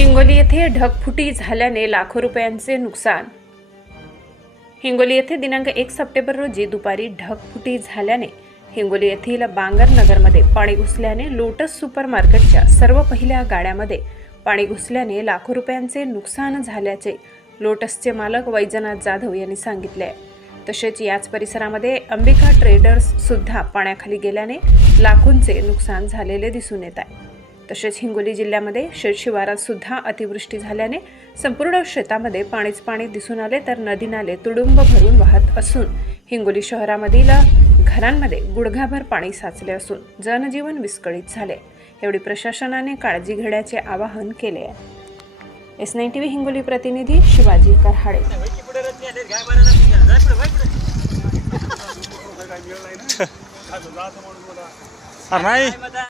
हिंगोली येथे ढगफुटी झाल्याने लाखो रुपयांचे नुकसान. हिंगोली येथे दिनांक एक सप्टेंबर रोजी दुपारी ढगफुटी झाल्याने हिंगोली येथील बांगर नगरमध्ये पाणी घुसल्याने लोटस सुपर मार्केटच्या सर्व पहिल्या गाड्यामध्ये पाणी घुसल्याने लाखो रुपयांचे नुकसान झाल्याचे लोटसचे मालक वैजनाथ जाधव यांनी सांगितले. आहे तसेच याच परिसरामध्ये अंबिका ट्रेडर्स सुद्धा पाण्याखाली गेल्याने लाखोंचे नुकसान झालेले दिसून येत आहे. तसेच हिंगोली जिल्ह्यामध्ये शेतशिवारातसुद्धा अतिवृष्टी झाल्याने संपूर्ण शेतामध्ये पाणीच पाणी दिसून आले तर नदी नाले तुडुंब भरून वाहत असून हिंगोली शहरामधील घरांमध्ये गुडघाभर पाणी साचले असून जनजीवन विस्कळीत झाले. एवढी प्रशासनाने काळजी घेण्याचे आवाहन केले आहे. S nine T V Hingoli प्रतिनिधी शिवाजी करहाडे. नाही.